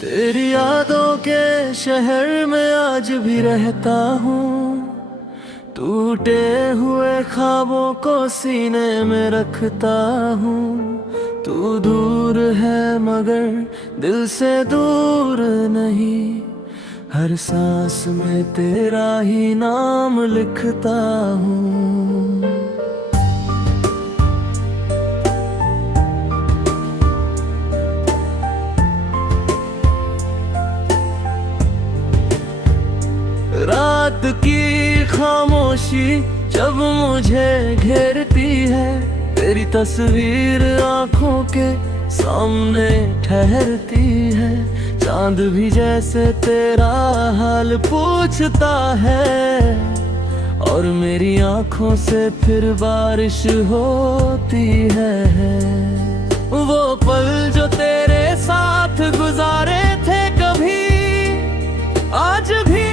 तेरी यादों के शहर में आज भी रहता हूँ, टूटे हुए ख्वाबों को सीने में रखता हूँ। तू दूर है मगर दिल से दूर नहीं, हर सांस में तेरा ही नाम लिखता हूँ। रात की खामोशी जब मुझे घेरती है, तेरी तस्वीर आंखों के सामने ठहरती है। चांद भी जैसे तेरा हाल पूछता है, और मेरी आंखों से फिर बारिश होती है। वो पल जो तेरे साथ गुजारे थे कभी, आज भी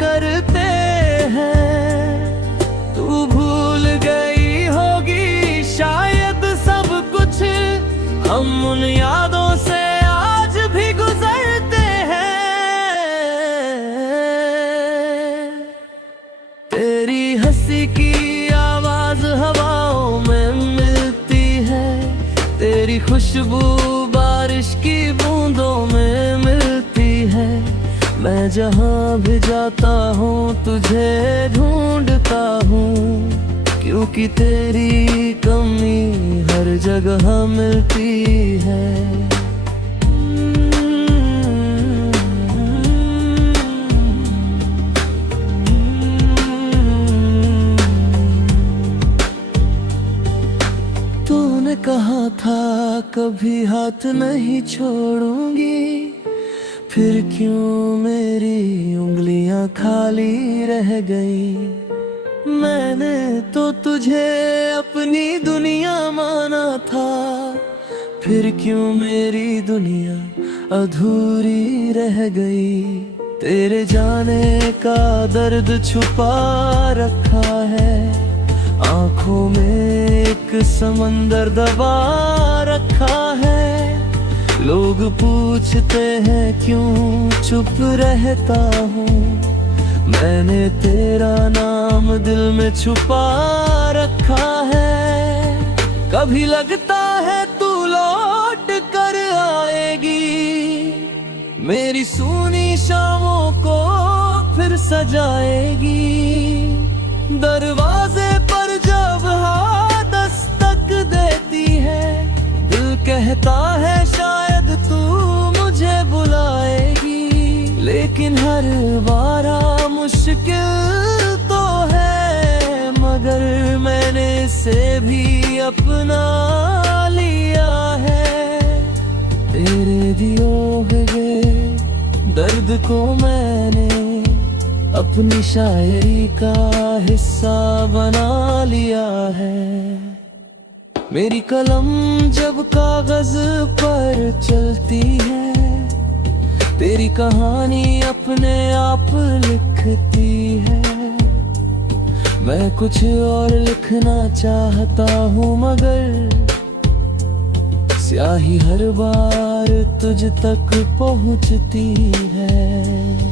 करते हैं। तू भूल गई होगी शायद सब कुछ, हम उन यादों से आज भी गुजरते हैं। तेरी हंसी की आवाज हवाओं में मिलती है, तेरी खुशबू बारिश की बूंदों में मिलती है। मैं जहाँ भी जाता हूँ तुझे ढूंढता हूँ, क्योंकि तेरी कमी हर जगह मिलती है। तूने कहा था कभी हाथ नहीं छोड़ूंगी, फिर क्यों मेरी उंगलियां खाली रह गई। मैंने तो तुझे अपनी दुनिया माना था, फिर क्यों मेरी दुनिया अधूरी रह गई। तेरे जाने का दर्द छुपा रखा है, आंखों में एक समंदर दबा रखा है। लोग पूछते हैं क्यों चुप रहता हूँ, मैंने तेरा नाम दिल में छुपा रखा है। कभी लगता है तू लौट कर आएगी, मेरी सूनी शामों को फिर सजाएगी। दरवाजे पर जब हाँ दस्तक देती है, दिल कहता है शायद तू मुझे बुलाएगी। लेकिन हर बार मुश्किल तो है, मगर मैंने इसे भी अपना लिया है। तेरे दिए हुए दर्द को मैंने अपनी शायरी का हिस्सा बना लिया है। मेरी कलम जब कागज पर चलती है, तेरी कहानी अपने आप लिखती है। मैं कुछ और लिखना चाहता हूँ, मगर स्याही हर बार तुझ तक पहुँचती है।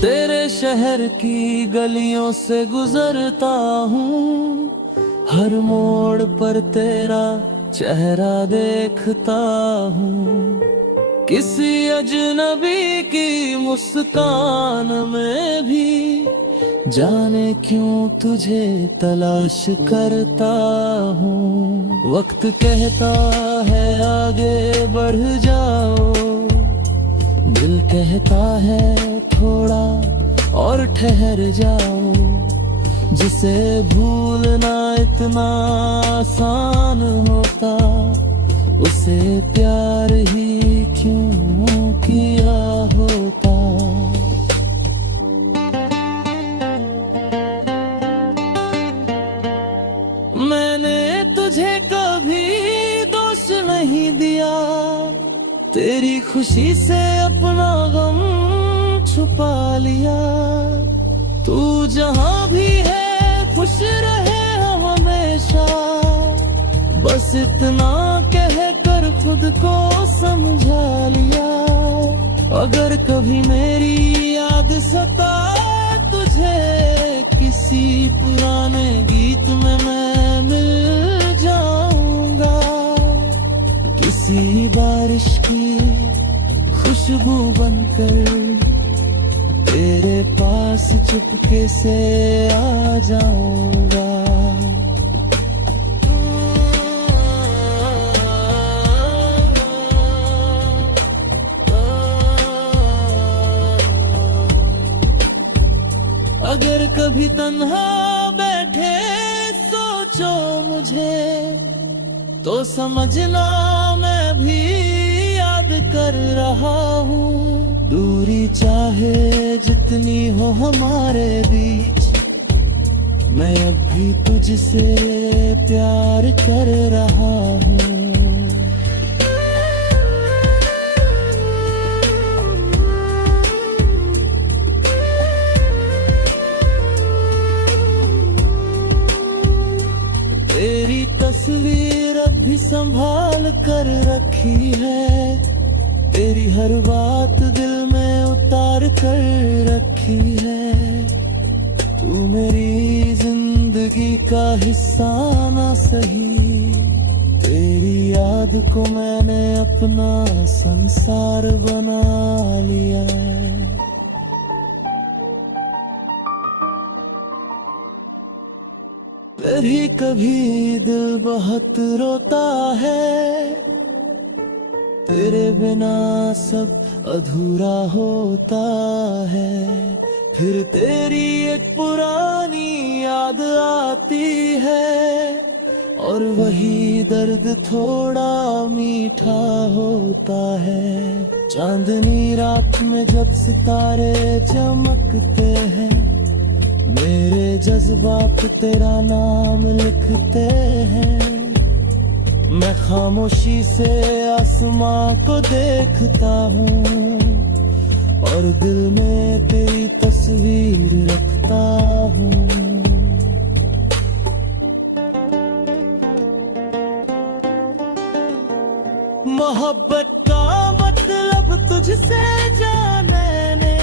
तेरे शहर की गलियों से गुजरता हूँ, हर मोड़ पर तेरा चेहरा देखता हूँ। किसी अजनबी की मुस्कान में भी जाने क्यों तुझे तलाश करता हूँ। वक्त कहता है आगे बढ़ जाओ, दिल कहता है थोड़ा और ठहर जाओ। जिसे भूलना इतना आसान होता, उसे प्यार ही क्यों किया होता। मैंने तुझे कभी दोष नहीं दिया, तेरी खुशी से अपना गम छुपा लिया। तू जहां भी है खुश रहे हम हमेशा, बस इतना कह कर खुद को समझा लिया। अगर कभी मेरी याद सताए तुझे, किसी पुराने गीत में मैं मिल जाऊंगा। किसी बारिश की खुशबू बनकर तेरे पास चुपके से आ जाऊंगा। अगर कभी तन्हा बैठे सोचो मुझे, तो समझना मैं भी याद कर रहा हूँ। दूरी चाहे जितनी हो हमारे बीच, मैं अब भी तुझसे प्यार कर रहा हूँ। तेरी तस्वीर अब भी संभाल कर रखी है, तेरी हर बात दिल में उतार कर रखी है। तू मेरी जिंदगी का हिस्सा ना सही, तेरी याद को मैंने अपना संसार बना लिया है। फिर ही कभी दिल बहुत रोता है, तेरे बिना सब अधूरा होता है। फिर तेरी एक पुरानी याद आती है, और वही दर्द थोड़ा मीठा होता है। चांदनी रात में जब सितारे चमकते हैं, मेरे जज्बात तेरा नाम लिखते हैं। मैं खामोशी से आसमां को देखता हूँ, और दिल में तेरी तस्वीर रखता हूँ। मोहब्बत का मतलब तुझसे जाने ने,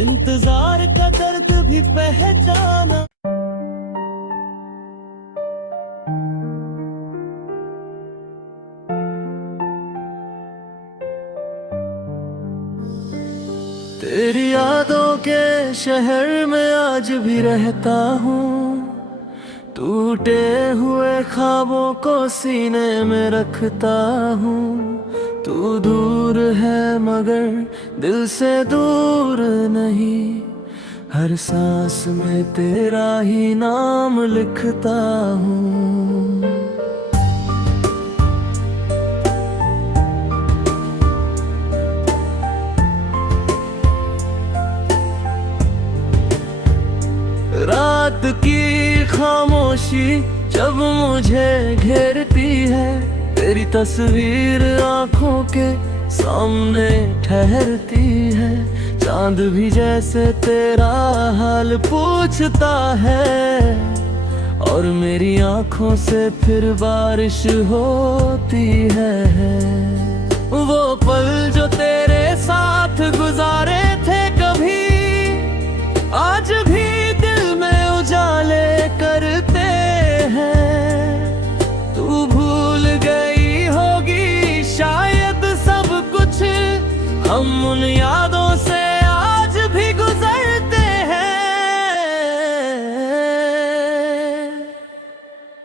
इंतजार का दर्द भी पहचाना। तेरी यादों के शहर में आज भी रहता हूँ, टूटे हुए ख्वाबों को सीने में रखता हूँ। तू दूर है मगर दिल से दूर नहीं, हर सांस में तेरा ही नाम लिखता हूँ। रात की खामोशी जब मुझे घेरती है, तेरी तस्वीर आंखों के सामने ठहरती है। चांद भी जैसे तेरा हाल पूछता है, और मेरी आंखों से फिर बारिश होती है। वो पल जो तेरे साथ गुजारे थे कभी, आज भी दिल में उजाले करते हैं। तू भूल गई होगी शायद सब कुछ, हम उन यादों से आज भी गुजरते हैं।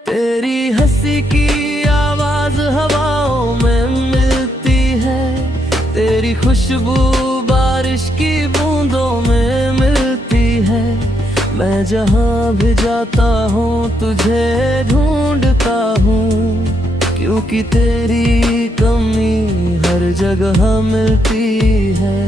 तेरी हंसी की आवाज हवाओं में मिलती है, तेरी खुशबू बारिश की बूंदों में मिलती है। मैं जहाँ भी जाता हूँ तुझे ढूंढता हूँ, क्योंकि तेरी कमी हर जगह मिलती है।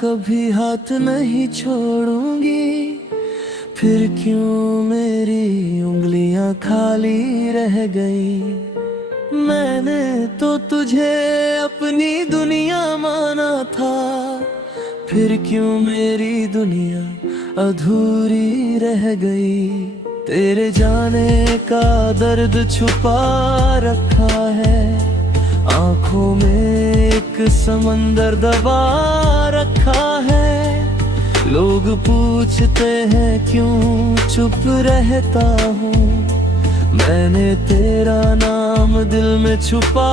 कभी हाथ नहीं छोड़ूंगी। फिर क्यों मेरी उंगलियां खाली रह गई। मैंने तो तुझे अपनी दुनिया माना था। फिर क्यों मेरी दुनिया अधूरी रह गई। तेरे जाने का दर्द छुपा रखा है। आंखों में एक समंदर दबा रखा है। लोग पूछते हैं क्यों चुप रहता हूँ। मैंने तेरा नाम दिल में छुपा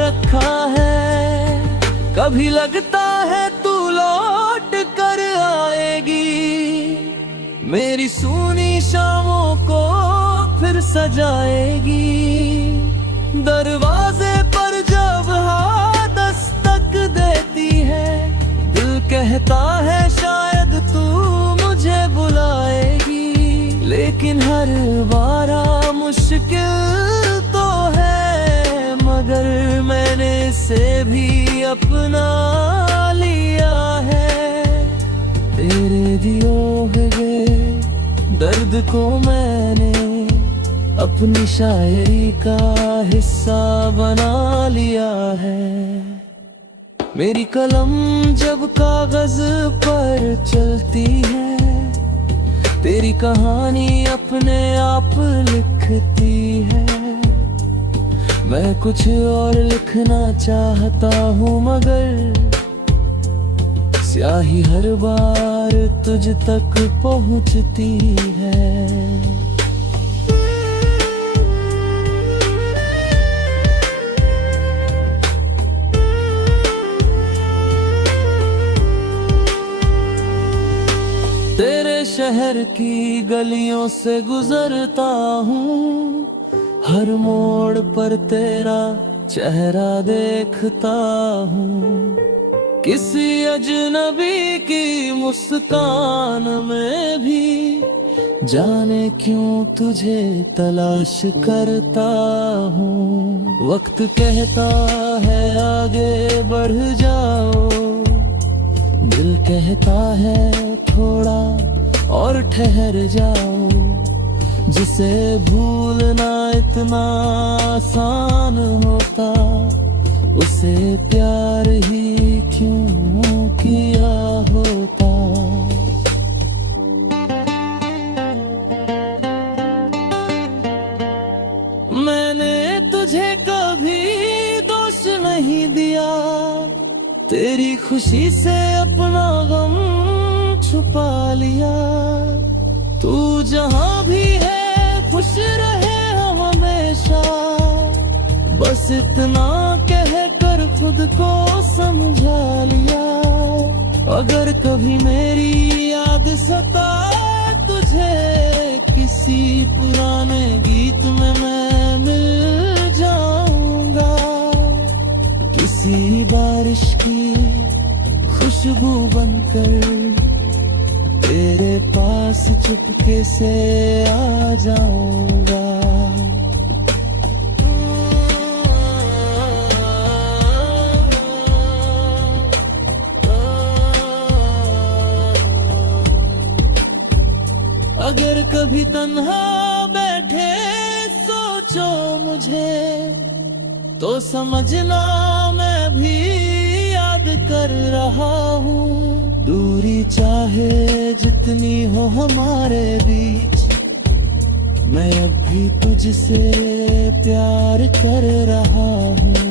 रखा है। कभी लगता है तू लौट कर आएगी। मेरी सूनी शामों को फिर सजाएगी। दरवाजे पर जब हाँ दस्तक देती है। दिल कहता है शायद तू मुझे बुलाएगी। लेकिन हर बार मुश्किल तो है। मगर मैंने इसे भी अपना लिया है। तेरे दिए हुए दर्द को मैंने अपनी शायरी का हिस्सा बना लिया है। मेरी कलम जब कागज पर चलती है। तेरी कहानी अपने आप लिखती है। मैं कुछ और लिखना चाहता हूँ मगर स्याही हर बार तुझ तक पहुँचती है। तेरे शहर की गलियों से गुजरता हूँ। हर मोड़ पर तेरा चेहरा देखता हूँ। किसी अजनबी की मुस्कान में भी जाने क्यों तुझे तलाश करता हूँ। वक्त कहता है आगे बढ़ जाओ। दिल कहता है थोड़ा और ठहर जाओ। जिसे भूलना इतना आसान होता। उसे प्यार ही क्यों किया होता। मैंने तुझे कभी दोष नहीं दिया। तेरी खुशी से अपना गम छुपा लिया। तू जहां भी है खुश रहे हम हमेशा। बस इतना कह कर खुद को समझा लिया। अगर कभी मेरी याद सताए तुझे किसी पुराने गीत में मैं मिल जाऊंगा। किसी बारिश की खुशबू बनकर तेरे पास चुपके से आ जाऊंगा। अगर कभी तन्हा बैठे सोचो मुझे। तो समझना मैं भी याद कर रहा हूँ। दूरी चाहे जितनी हो हमारे बीच। मैं अब भी तुझसे प्यार कर रहा हूँ।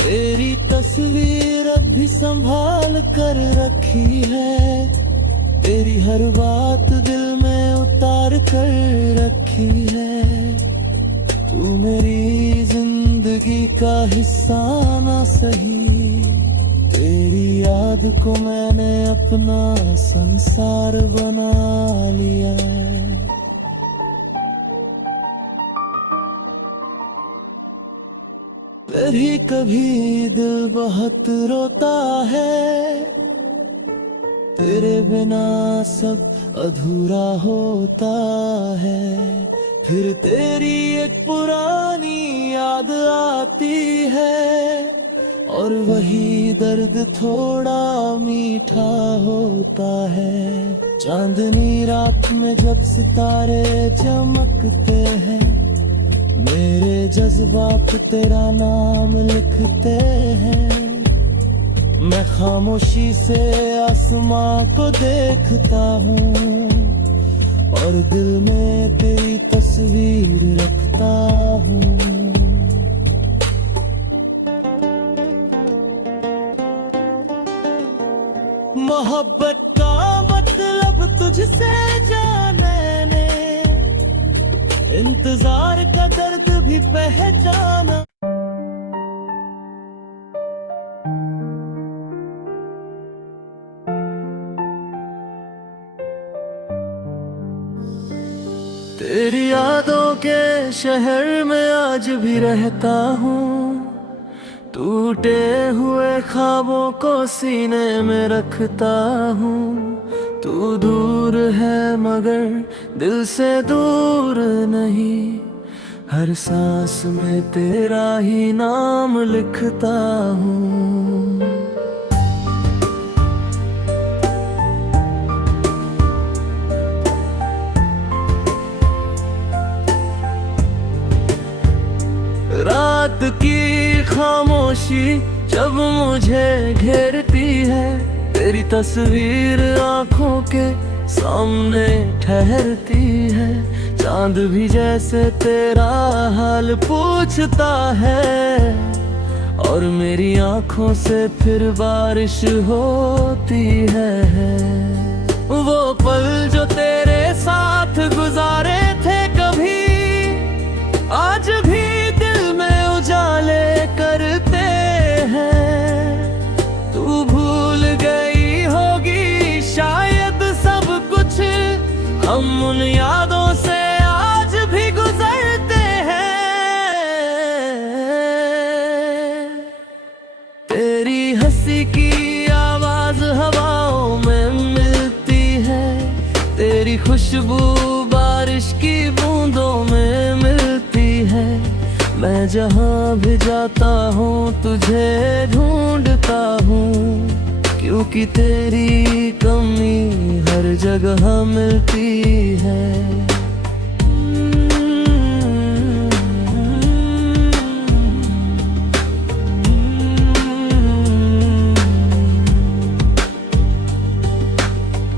तेरी तस्वीर अब भी संभाल कर रखी है। तेरी हर बात दिल में उतार कर रखी है। तू मेरी जिंदगी का हिस्सा ना सही। तेरी याद को मैंने अपना संसार बना लिया है। फिर ही कभी दिल बहुत रोता है। तेरे बिना सब अधूरा होता है। फिर तेरी एक पुरानी याद आती है, और वही दर्द थोड़ा मीठा होता है। चांदनी रात में जब सितारे चमकते हैं, मेरे जज्बात तेरा नाम लिखते हैं। मैं खामोशी से आसमां को देखता हूँ, और दिल में तेरी तस्वीर रखता हूँ। मोहब्बत का मतलब तुझसे जाने ने, इंतजार का दर्द भी पहचाना। तेरी यादों के शहर में आज भी रहता हूँ, टूटे हुए ख्वाबों को सीने में रखता हूँ। तू दूर है मगर दिल से दूर नहीं, हर सांस में तेरा ही नाम लिखता हूँ। रात की खामोशी जब मुझे घेरती है, तेरी तस्वीर आंखों के सामने ठहरती है। चांद भी जैसे तेरा हाल पूछता है, और मेरी आंखों से फिर बारिश होती है। वो पल जो तेरे साथ गुजारे थे कभी, आज भी उजाले करते हैं। तू भूल गई होगी शायद सब कुछ, हम उन यादों से आज भी गुजरते हैं। तेरी हंसी की आवाज हवाओं में मिलती है, तेरी खुशबू बारिश की बूंदों में मिलती है। मैं जहाँ भी जाता हूँ तुझे ढूंढता हूँ, क्योंकि तेरी कमी हर जगह मिलती है।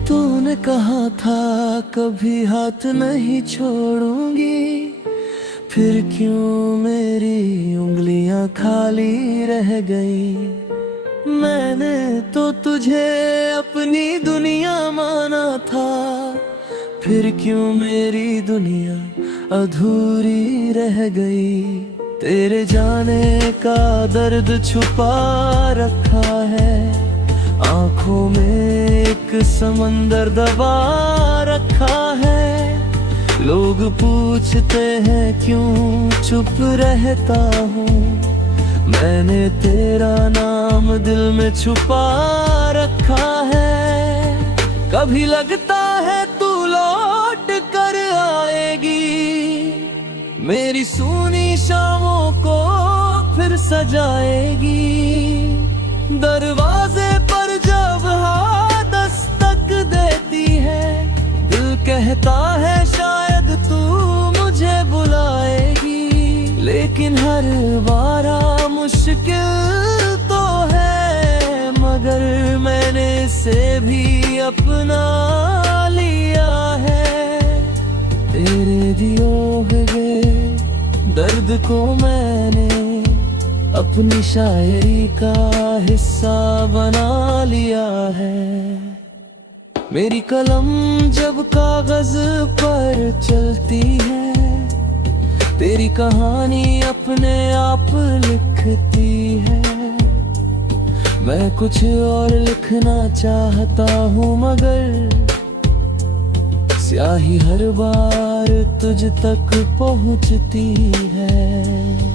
तूने कहा था कभी हाथ नहीं छोड़ूंगी, फिर क्यों मेरी उंगलियां खाली रह गई। मैंने तो तुझे अपनी दुनिया माना था, फिर क्यों मेरी दुनिया अधूरी रह गई। तेरे जाने का दर्द छुपा रखा है, आंखों में एक समंदर दबा रखा है। लोग पूछते हैं क्यों चुप रहता हूँ, मैंने तेरा नाम दिल में छुपा रखा है। कभी लगता है तू लौट कर आएगी, मेरी सूनी शामों को फिर सजाएगी। दरवाजे पर जब हाँ दस्तक देती है, दिल कहता है शायद तू मुझे बुलाएगी। लेकिन हर बार मुश्किल तो है, मगर मैंने इसे भी अपना लिया है। तेरे दिए हुए दर्द को मैंने अपनी शायरी का हिस्सा बना लिया है। मेरी कलम जब कागज पर चलती है, तेरी कहानी अपने आप लिखती है। मैं कुछ और लिखना चाहता हूँ, मगर स्याही हर बार तुझ तक पहुँचती है।